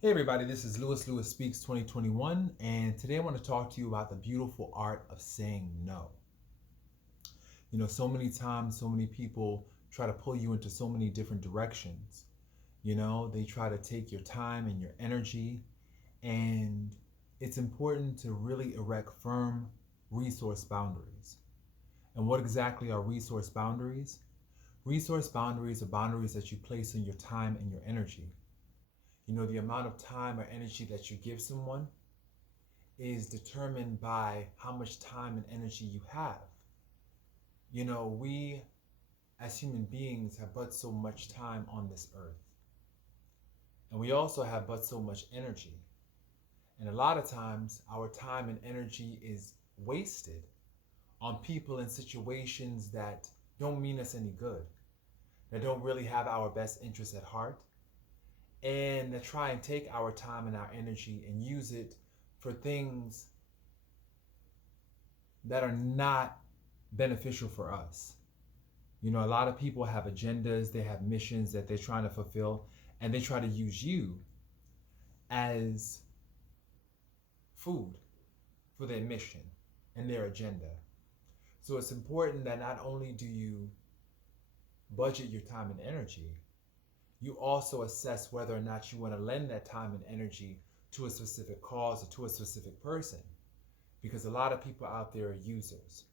Hey everybody, this is Lewis Speaks 2021, and today I want to talk to you about the beautiful art of saying no. So many times, so many people try to pull you into so many different directions. They try to take your time and your energy, and it's important to really erect firm resource boundaries. And what exactly are resource boundaries? Resource boundaries are boundaries that you place in your time and your energy. The amount of time or energy that you give someone is determined by how much time and energy you have. We as human beings have but so much time on this earth. And we also have but so much energy. And a lot of times, our time and energy is wasted on people and situations that don't mean us any good, that don't really have our best interests at heart, and that try and take our time and our energy and use it for things that are not beneficial for us. A lot of people have agendas, they have missions that they're trying to fulfill, and they try to use you as food for their mission and their agenda. So it's important that not only do you budget your time and energy, you also assess whether or not you want to lend that time and energy to a specific cause or to a specific person. Because a lot of people out there are users.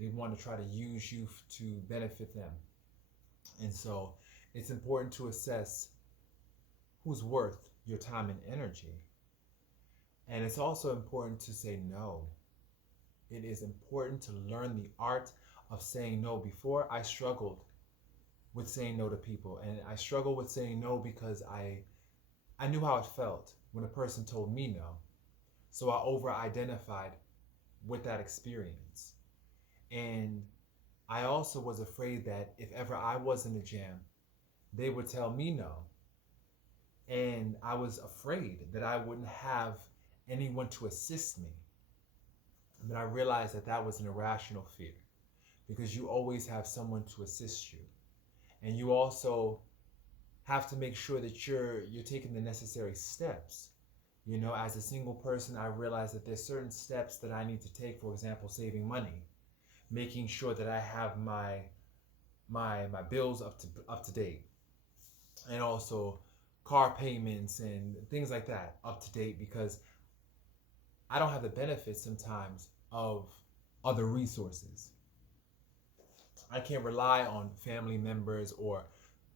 They want to try to use you to benefit them. And so it's important to assess who's worth your time and energy. And it's also important to say no. It is important to learn the art of saying no. Before, I struggled with saying no to people. And I struggled with saying no because I knew how it felt when a person told me no. So I over identified with that experience. And I also was afraid that if ever I was in a jam, they would tell me no. And I was afraid that I wouldn't have anyone to assist me. But I realized that that was an irrational fear because you always have someone to assist you. And you also have to make sure that you're taking the necessary steps. As a single person, I realized that there's certain steps that I need to take, for example, saving money, making sure that I have my bills up to date, and also car payments and things like that up to date because I don't have the benefits sometimes of other resources. I can't rely on family members or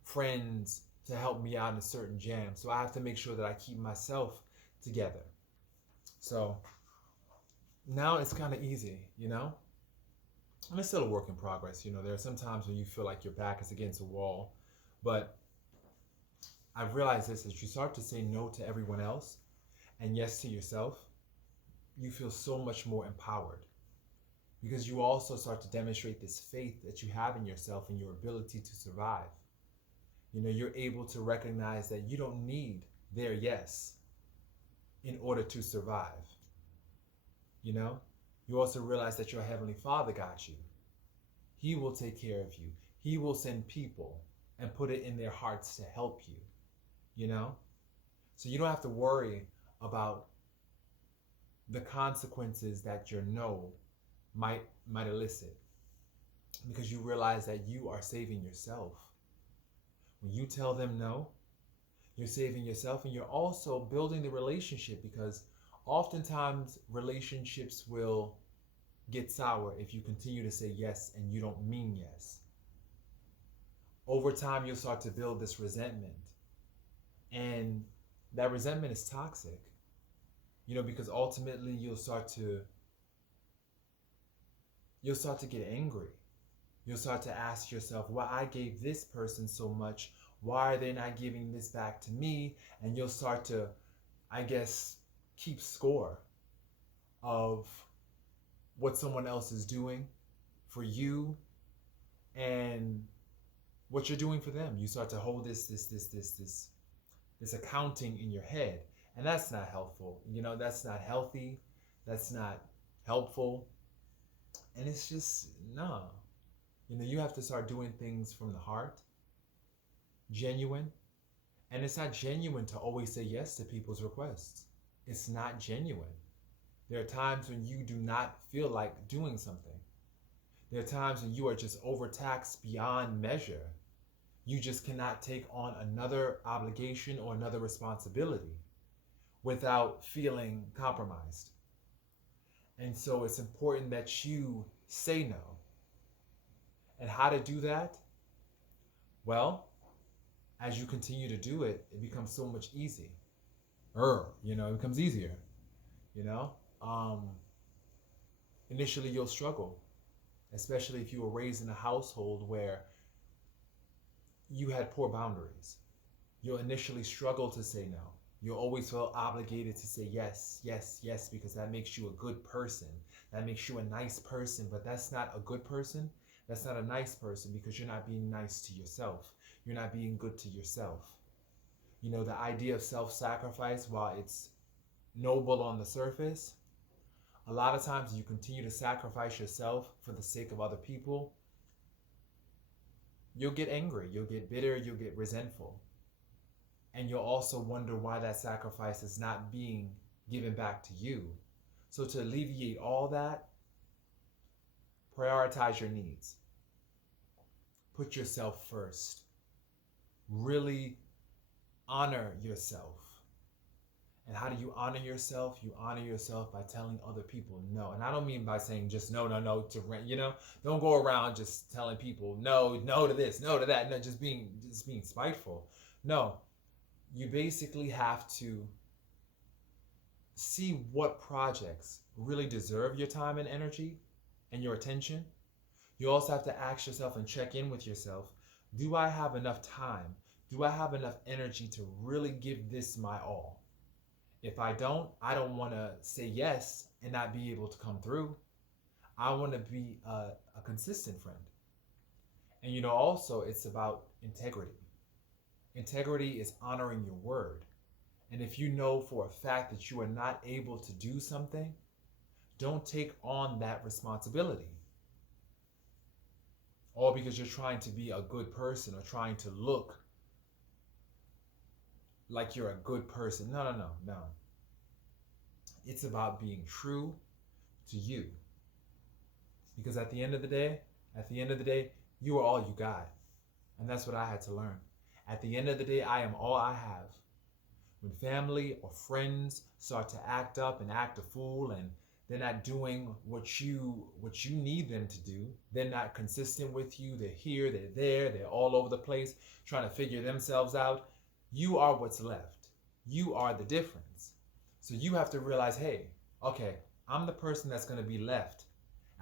friends to help me out in a certain jam. So I have to make sure that I keep myself together. So now it's kind of easy. And it's still a work in progress. There are some times when you feel like your back is against a wall, but I've realized this as you start to say no to everyone else and yes to yourself, you feel so much more empowered because you also start to demonstrate this faith that you have in yourself and your ability to survive. You're able to recognize that you don't need their yes in order to survive. You know, you also realize that your Heavenly Father got you. He will take care of you. He will send people and put it in their hearts to help you, you know? So you don't have to worry about the consequences that your no might elicit because you realize that you are saving yourself. When you tell them no, you're saving yourself and you're also building the relationship because oftentimes relationships will get sour if you continue to say yes and you don't mean yes. Over time, you'll start to build this resentment, and that resentment is toxic, because ultimately you'll start to get angry. You'll start to ask yourself, well, I gave this person so much. Why are they not giving this back to me? And you'll start to, I guess, keep score of what someone else is doing for you and what you're doing for them. You start to hold this accounting in your head, and that's not helpful. That's not healthy. That's not helpful, and it's just no. You have to start doing things from the heart, genuine, And it's not genuine to always say yes to people's requests. It's not genuine. There are times when you do not feel like doing something. There are times when you are just overtaxed beyond measure. You just cannot take on another obligation or another responsibility without feeling compromised. And so it's important that you say no. And how to do that? Well, as you continue to do it, it becomes so much easier. It becomes easier. You know, initially you'll struggle, especially if you were raised in a household where you had poor boundaries. You'll initially struggle to say no. You'll always feel obligated to say yes, yes, yes, because that makes you a good person. That makes you a nice person, but that's not a good person. That's not a nice person because you're not being nice to yourself. You're not being good to yourself. You know, the idea of self-sacrifice, while it's noble on the surface, a lot of times you continue to sacrifice yourself for the sake of other people, you'll get angry, you'll get bitter, you'll get resentful. And you'll also wonder why that sacrifice is not being given back to you. So to alleviate all that, prioritize your needs. Put yourself first. Really honor yourself. And how do you honor yourself? You honor yourself by telling other people no. And I don't mean by saying just no to rent, Don't go around just telling people no to this, no to that, no, just being spiteful. No. You basically have to see what projects really deserve your time and energy and your attention. You also have to ask yourself and check in with yourself. Do I have enough time? Do I have enough energy to really give this my all? If I don't want to say yes and not be able to come through. I want to be a consistent friend. And also it's about integrity. Integrity is honoring your word. And if you know for a fact that you are not able to do something, don't take on that responsibility. All because you're trying to be a good person or trying to look like you're a good person. No. It's about being true to you. Because at the end of the day, you are all you got. And that's what I had to learn. At the end of the day, I am all I have. When family or friends start to act up and act a fool and they're not doing what you need them to do, they're not consistent with you, they're here, they're there, they're all over the place trying to figure themselves out, you are what's left. You are the difference. So you have to realize, hey, okay, I'm the person that's going to be left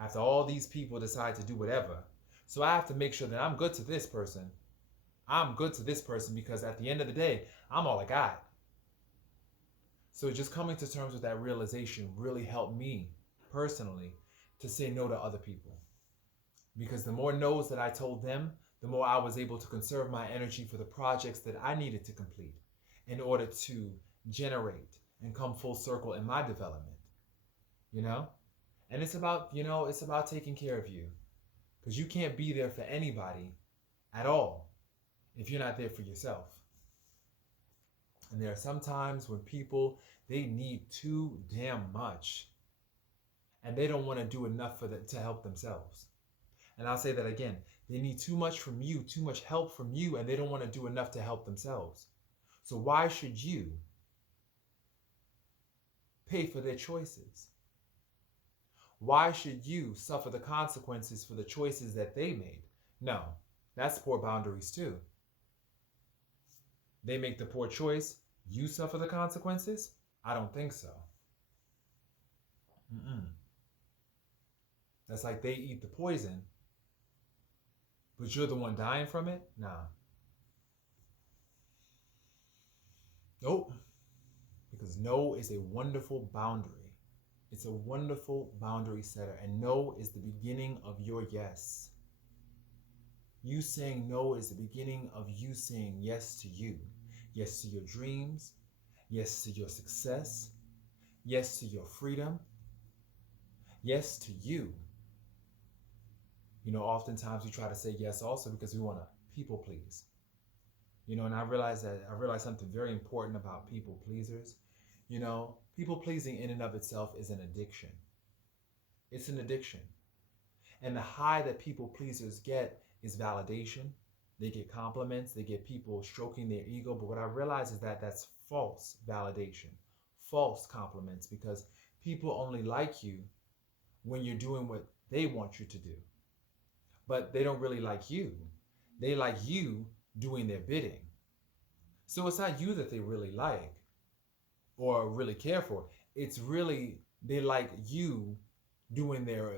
after all these people decide to do whatever. So I have to make sure that I'm good to this person. I'm good to this person because at the end of the day, I'm all I got. So just coming to terms with that realization really helped me personally to say no to other people. Because the more no's that I told them, the more I was able to conserve my energy for the projects that I needed to complete in order to generate and come full circle in my development. And it's about taking care of you. Because you can't be there for anybody at all if you're not there for yourself. And there are some times when people, they need too damn much. And they don't want to do enough to help themselves. And I'll say that again. They need too much from you, too much help from you, and they don't want to do enough to help themselves. So why should you pay for their choices? Why should you suffer the consequences for the choices that they made? No, that's poor boundaries too. They make the poor choice, you suffer the consequences? I don't think so. That's like they eat the poison, but you're the one dying from it? Nah. Nope. Because no is a wonderful boundary. It's a wonderful boundary setter. And no is the beginning of your yes. You saying no is the beginning of you saying yes to you. Yes to your dreams. Yes to your success. Yes to your freedom. Yes to you. Oftentimes we try to say yes also because we want to people please. And I realized something very important about people pleasers. People pleasing in and of itself is an addiction. It's an addiction. And the high that people pleasers get is validation. They get compliments, they get people stroking their ego. But what I realize is that that's false validation, false compliments, because people only like you when you're doing what they want you to do. But they don't really like you. They like you doing their bidding. So it's not you that they really like or really care for. It's really they like you doing their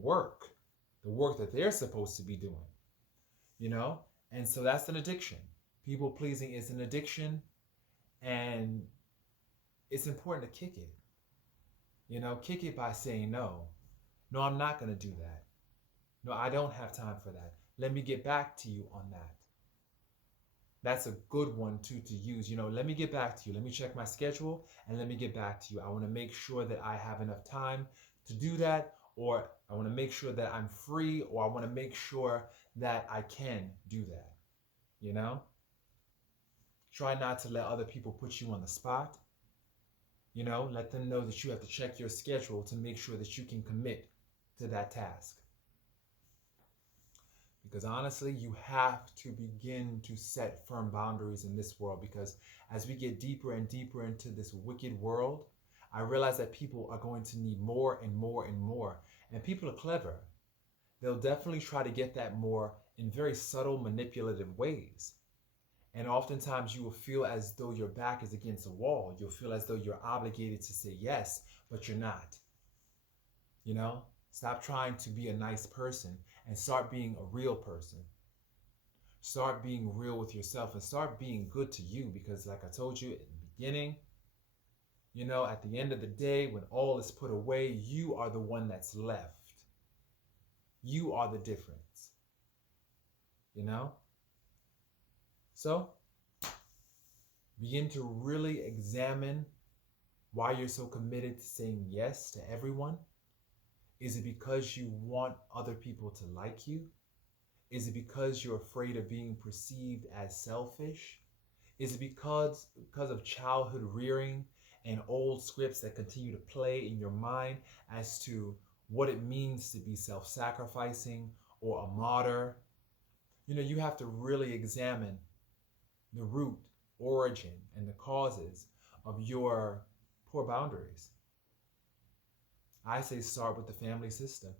work, the work that they're supposed to be doing, you know? And so that's an addiction. People pleasing is an addiction, and it's important to kick it. Kick it by saying no. No, I'm not going to do that. No, I don't have time for that. Let me get back to you on that. That's a good one too to use. Let me get back to you. Let me check my schedule and let me get back to you. I want to make sure that I have enough time to do that, or I want to make sure that I'm free, or I want to make sure that I can do that. Try not to let other people put you on the spot. Let them know that you have to check your schedule to make sure that you can commit to that task. Because honestly, you have to begin to set firm boundaries in this world, because as we get deeper and deeper into this wicked world, I realize that people are going to need more and more and more. And people are clever. They'll definitely try to get that more in very subtle, manipulative ways. And oftentimes you will feel as though your back is against a wall. You'll feel as though you're obligated to say yes, but you're not. Stop trying to be a nice person and start being a real person. Start being real with yourself and start being good to you, because like I told you at the beginning, at the end of the day, when all is put away, you are the one that's left. You are the difference. So begin to really examine why you're so committed to saying yes to everyone. Is it because you want other people to like you? Is it because you're afraid of being perceived as selfish? Is it because of childhood rearing and old scripts that continue to play in your mind as to what it means to be self-sacrificing or a martyr? You have to really examine the root, origin, and the causes of your poor boundaries. I say start with the family system.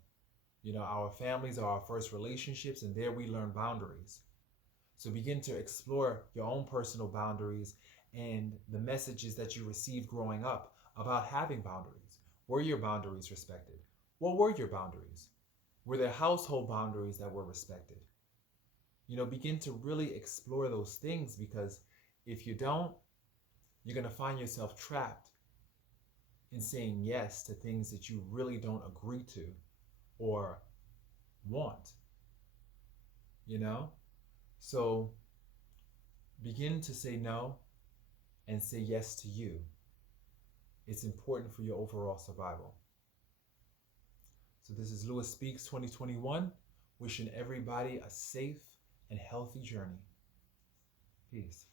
Our families are our first relationships, and there we learn boundaries. So begin to explore your own personal boundaries and the messages that you received growing up about having boundaries. Were your boundaries respected? What were your boundaries? Were there household boundaries that were respected? Begin to really explore those things, because if you don't, you're going to find yourself trapped in saying yes to things that you really don't agree to or want. So begin to say no and say yes to you. It's important for your overall survival. So this is Lewis Speaks 2021, wishing everybody a safe and healthy journey. Peace.